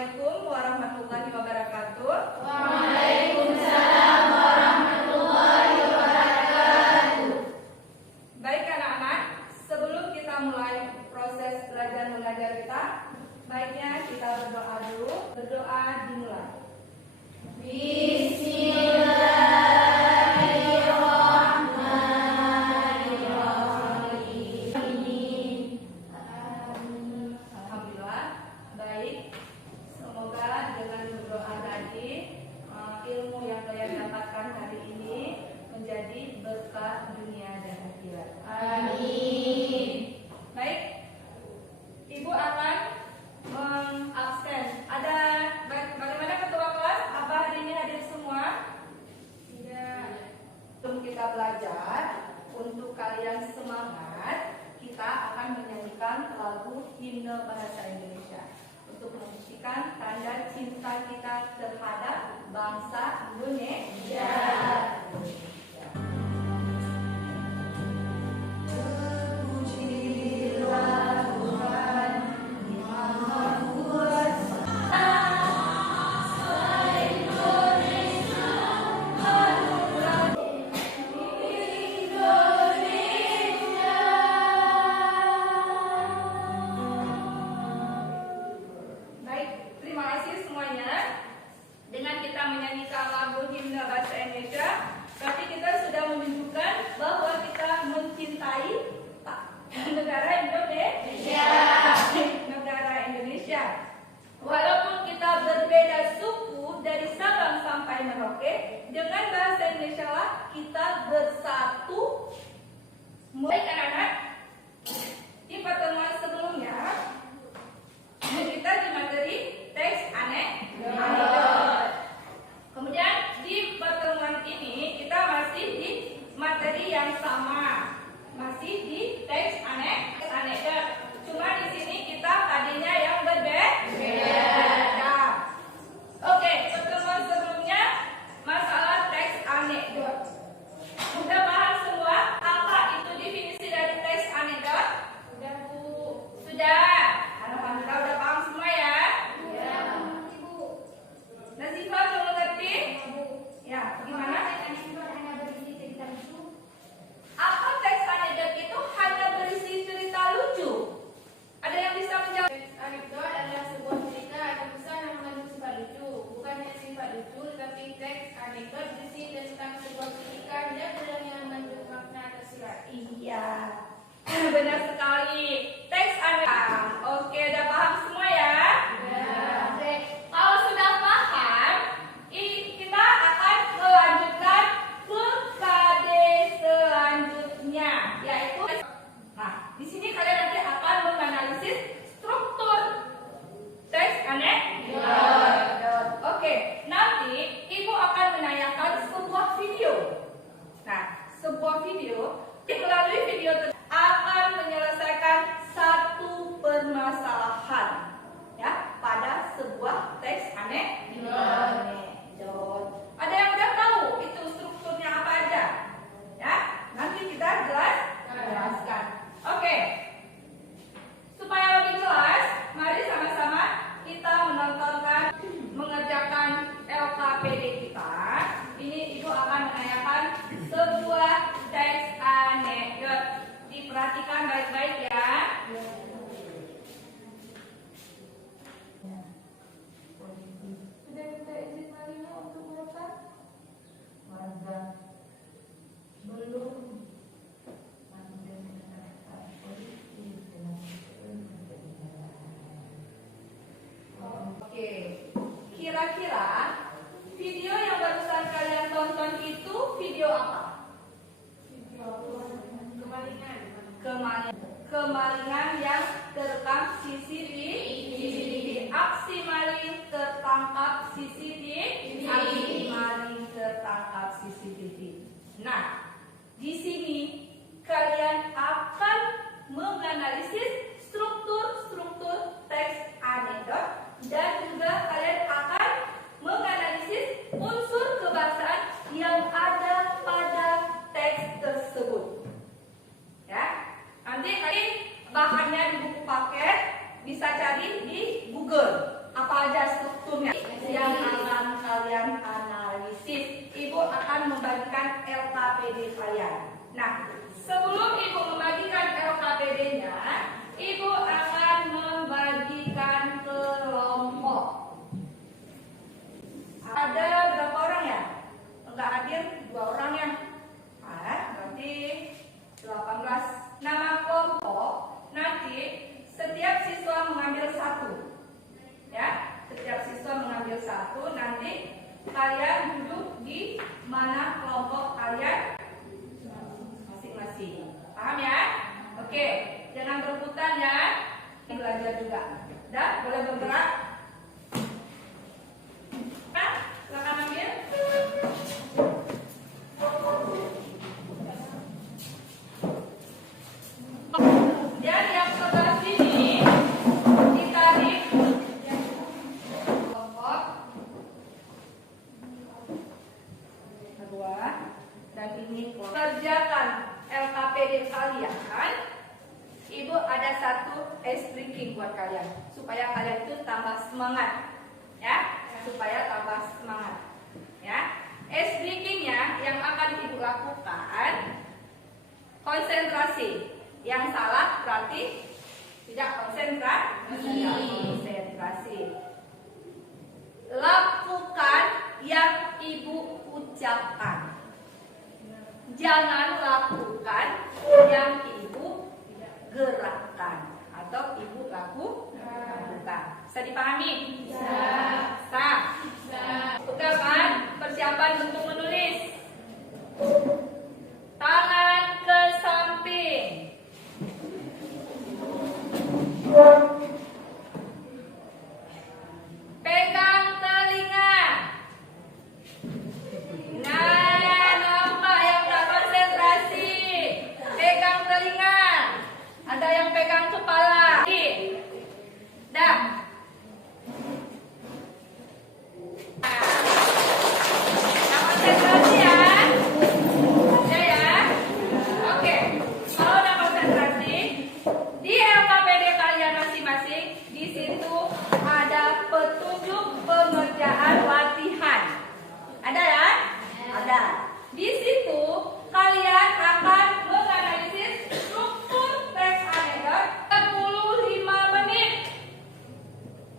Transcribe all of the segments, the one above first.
Assalamualaikum warahmatullahi wabarakatuh. Waalaikumsalam warahmatullahi wabarakatuh. Baik anak-anak, sebelum kita mulai proses belajar mengajar kita, baiknya kita berdoa dulu. Berdoa dimulai. Bismillahirrahmanirrahim. Alhamdulillah, baik. Semoga dengan berdoa tadi ilmu yang kalian dapatkan hari ini menjadi berkah dunia dan akhirat. Amin. Baik, Ibu akan mengabsen. Ada bagaimana ketua kelas? Apa hari ini hadir semua? Tidak. Sebelum kita belajar, untuk kalian semangat, kita akan menyanyikan lagu himne bahasa Indonesia untuk membuktikan tanda cinta kita terhadap bangsa Indonesia. Baik, terima kasih semuanya. Dengan kita menyanyikan lagu himne bahasa Indonesia, berarti kita sudah menunjukkan bahwa kita mencintai negara Indonesia. Negara Indonesia. Walaupun kita berbeda suku dari Sabang sampai Merauke, dengan bahasa Indonesia lah kita bersatu. Baik anak-anak, di pertemuan sebelumnya kita di materi teks anekdot. Kemudian di pertemuan ini kita masih di materi yang sama, masih di teks anekdot. Cuma di sini kita tadinya yang berbeda. Oke, pertemuan sebelumnya masalah teks anekdot. Sudah paham semua apa itu definisi dari teks anekdot? Sudah Bu. Sudah. Alhamdulillah udah paham semua ya? Iya. Nazifah belum mengerti? Ya, gimana? Apa teks anekdot itu hanya berisi cerita lucu? Ada yang bisa menjawab? Teks anekdot adalah sebuah cerita atau kisah yang mengandung sifat lucu. Bukan hanya sifat lucu, tetapi teks anekdot berisi tentang sebuah kehidupan dan yang mengandung makna tersirat. Iya, benar sekali. Teks anekdot. Oke, udah paham semua ya? Oke. Kalau sudah paham, kita akan melanjutkan ke KD selanjutnya, yaitu. Nah, di sini kalian nanti akan menganalisis struktur teks anekdot. Oke, nanti Ibu akan menayangkan sebuah video. Nah, sebuah video, melalui video tersebut akan menyelesaikan satu permasalahan ya pada sebuah teks anekdot. Ada yang udah tahu itu strukturnya apa aja? Ya, nanti kita jelaskan. Oke. Supaya lebih jelas, mari sama-sama kita mengerjakan LKPD kita. Ini Ibu akan menanyakan sebuah teks anekdot. Diperhatikan baik-baik ya. Sudah minta izin Marina untuk merekam? Warga belum. Oke, kira-kira video yang barusan kalian tonton itu video apa? Kemalingan yang terekam CCTV. Aksi maling tertangkap CCTV. Aksi maling tertangkap CCTV. Nah, di sini kalian akan menganalisis struktur teks anekdot dan juga kalian akan menganalisis unsur kebahasaan yang ada pada teks tersebut. Ya, nanti bahannya di buku paket bisa cari di Google. Apa aja LKPD kalian. Nah, sebelum Ibu membagikan LKPD-nya, Ibu akan membagikan kelompok. Ada berapa orang ya? Enggak hadir 2 orang ya? Berarti 18. Nama kelompok nanti setiap siswa mengambil 1. Ya, setiap siswa mengambil 1. Nanti kalian duduk di mana kelompok kalian masing-masing. Paham ya? Oke, jangan berebutan ya. Belajar juga. Dan boleh bergerak. Nah, silakan ambil. Dan yang sebelah sini ditarik kelompok kedua, dan ini kerjakan LKPD kalian. Ibu ada 1 ice breaking buat kalian supaya kalian itu tambah semangat, ya, supaya tambah semangat, ya. Ice breakingnya yang akan ibu lakukan konsentrasi. Yang salah berarti tidak konsentrasi. Lakukan yang ibu ucapkan. Jangan lakukan yang ibu gerakkan atau ibu lakukan. Bisa dipahami? Bisa. Sudah kan? Persiapan untuk menulis. Tangan ke samping. Pegang telinga. Nah, nampak yang tak konsentrasi. Pegang telinga. Ada yang pegang kepala. Dah. Nah, konsentrasi ya. Ada ya. Oke. Kalau udah konsentrasi, di LKPD kalian masing-masing, di situ ada petunjuk pengerjaan latihan. Ada ya? Ada. Di situ kalian akan menganalisis struktur teks anekdot 35 menit.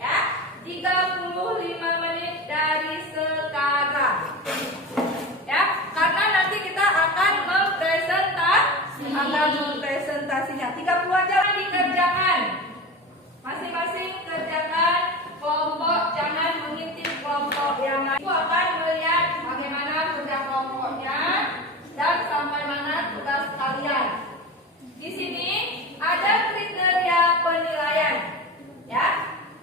Ya, 35 menit dari sekarang. Ya, karena nanti kita akan mempresentasinya. 30 aja dikerjakan. Masing-masing kerjakan kelompok, jangan mengintip kelompok yang lain. Ibu akan melihat bagaimana kerja kelompoknya dan sampai mana tugas kalian. Di sini ada kriteria penilaian. Ya,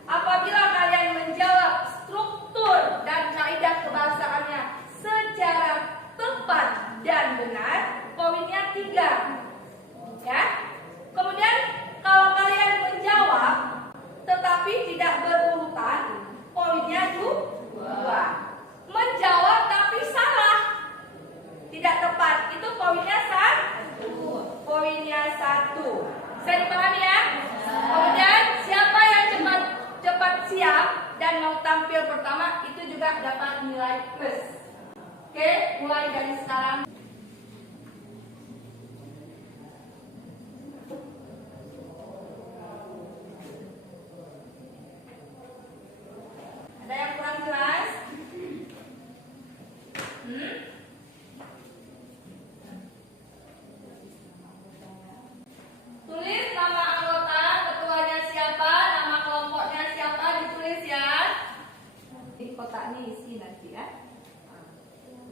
apabila kalian menjawab struktur dan kaidah kebahasaannya secara tepat dan benar, poinnya 3. Ya. Kemudian kalau kalian menjawab tetapi tidak berurutan, poinnya 2. Menjawab tapi salah, tidak tepat, itu poinnya 1. Poinnya 1. Bisa dipahami ya? Kemudian siapa yang cepat siap dan mau tampil pertama itu juga dapat nilai plus. Oke, mulai dari sekarang. Ada yang kurang jelas? Tulis nama anggota, ketuanya siapa, nama kelompoknya siapa, ditulis ya. Di kotak ini isi nanti ya.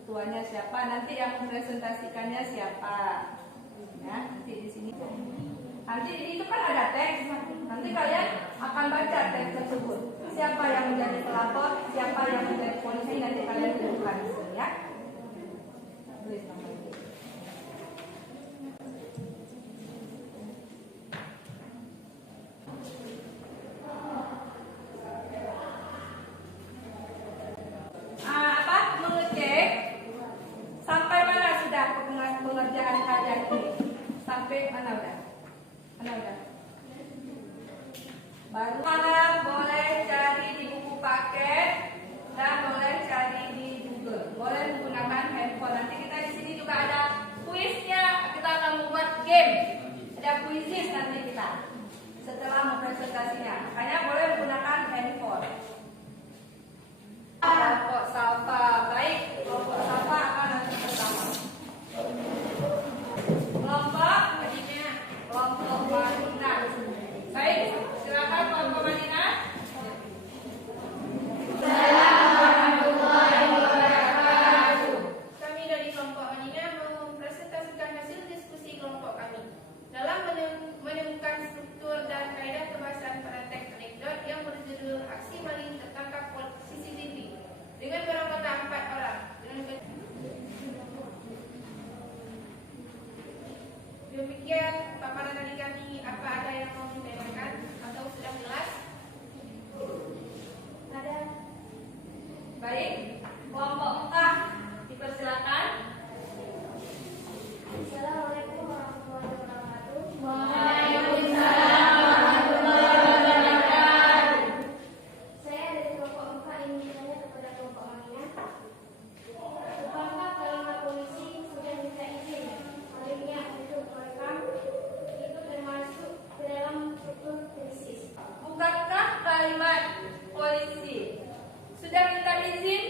Ketuanya siapa, nanti yang mempresentasikannya siapa. Ya, nanti di sini. Nanti itu kan ada teks. Nanti kalian akan baca teks tersebut. Siapa yang menjadi pelapor, siapa yang menjadi polisi, nanti kalian tentukan di sini ya. Tulis nama itu. Mengecek sampai mana sudah pengerjaan kalian ini? Sampai mana udah? Baru boleh cari di buku paket dan boleh cari di Google. Boleh presentasinya. Makanya boleh menggunakan handphone. Kelompok Safa, baik. Kelompok Safa akan nanti pertama. Kelompok Madinah. kelompok Madinah. Baik, silakan kelompok Madinah. Kami dari kelompok Madinah mau mempresentasikan hasil diskusi kelompok kami dalam menemukan struktur dan kaidah pembahasan pada teks anekdot yang berjudul Aksi Maling Tertangkap CCTV dengan beranggota 4 orang. Demikian paparan dari kami. Apa ada yang mau ditanyakan atau sudah jelas? Ada. Baik, kelompok Mekah dipersilakan. Assalamualaikum warahmatullahi wabarakatuh. Waalaikumsalam warahmatullahi wabarakatuh. Saya dari kelompok 4 ingin bertanya kepada kelompok Madinah. Apakah kalimat polisi sudah minta izin malingnya untuk merekam itu termasuk ke dalam struktur krisis? Bukankah kalimat polisi sudah minta izin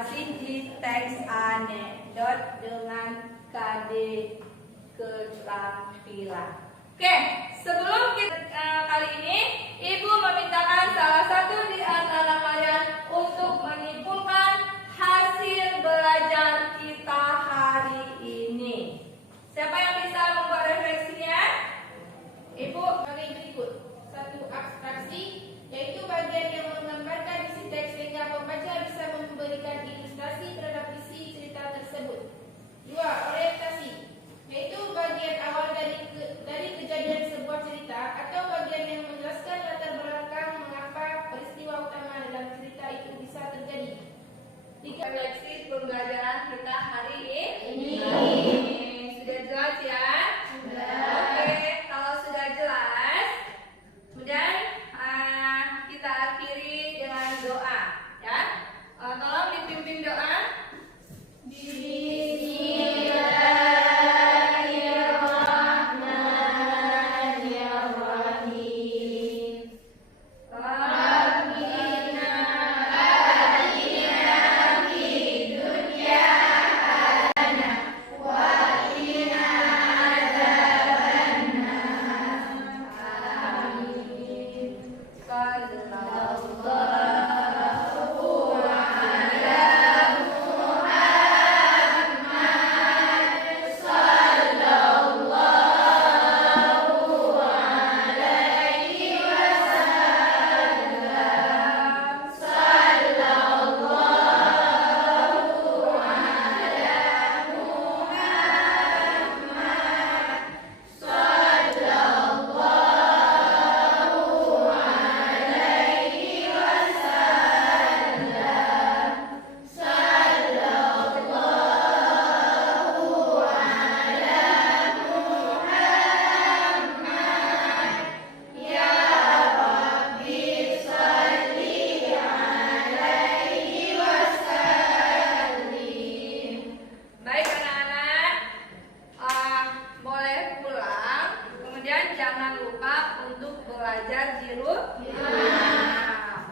masih di teks anekdot dengan KD keterampilan. Oke, sebelum kita kali ini, Ibu memintakan salah satu di antara kalian untuk menyimpulkan hasil belajar kita hari ini. Siapa yang bisa membuat refleksinya? Ibu. Sebagai berikut. 1. Abstraksi, yaitu bagian yang menggambarkan isi teks sehingga pembaca bisa memberikan ilustrasi terhadap isi cerita tersebut. 2. Orientasi, yaitu bagian awal dari kejadian sebuah cerita atau bagian yang menjelaskan latar belakang mengapa peristiwa utama dalam cerita itu bisa terjadi. 3. Refleksi pembelajaran kita hari ini. Sudah jelas ya? Sudah. Oke, kalau sudah jelas, kemudian kita akhiri dengan doa, ya. Tolong dipimpin doa. Baik anak-anak, boleh pulang. Kemudian jangan lupa untuk belajar di rumah.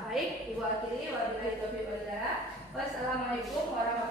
Baik, Ibu akhiri. Wabillahi taufiq wal hidayah. Wassalamualaikum warahmatullahi wabarakatuh.